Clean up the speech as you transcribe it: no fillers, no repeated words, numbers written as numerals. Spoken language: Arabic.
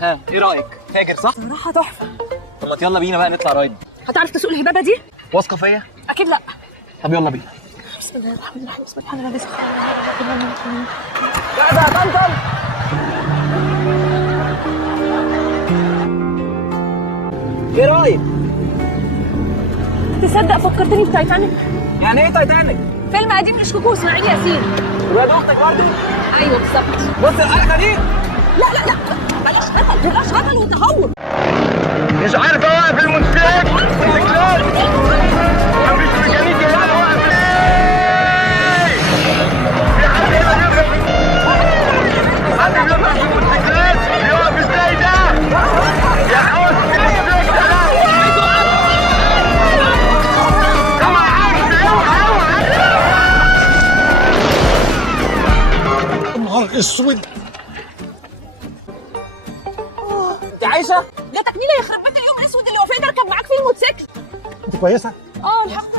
ها ايه رايك؟ فاجر صح؟ صراحه تحفه. طب ما يلا بينا بقى نطلع رايد. هتعرف تسوق الهبابه دي؟ واثقه فيا؟ اكيد لا. طب يلا بينا. بسم الله الرحمن الرحيم، بسم الله الرحمن الرحيم. لا ده طنطن. ايه رايك؟ تصدق فكرتني بتايتانيك؟ يعني ايه تايتانيك؟ فيلم قديم لشكوكو واسماعيل ياسين. ولاد اختك برضه؟ ايوه بالظبط. بص الحلقه دي. لا بلاش غفل، بلاش غفل وتهور. مش عارف اوقف الموتوسيكل. مفيش ميكانيكي ولا واقف ليه؟ في حد هنا بيفهم؟ حد بيفهم في الموتوسيكلات؟ بيقف ازاي ده؟ يا حوس الموتوسيكل ده! اوعى اوعى! نهار اسود. انت عايشه؟ يا تكميله يخرب بيت اليوم الاسود اللي وفيه ده اركب معاك فيه الموتوسيكل. انت كويسه؟ اه الحمد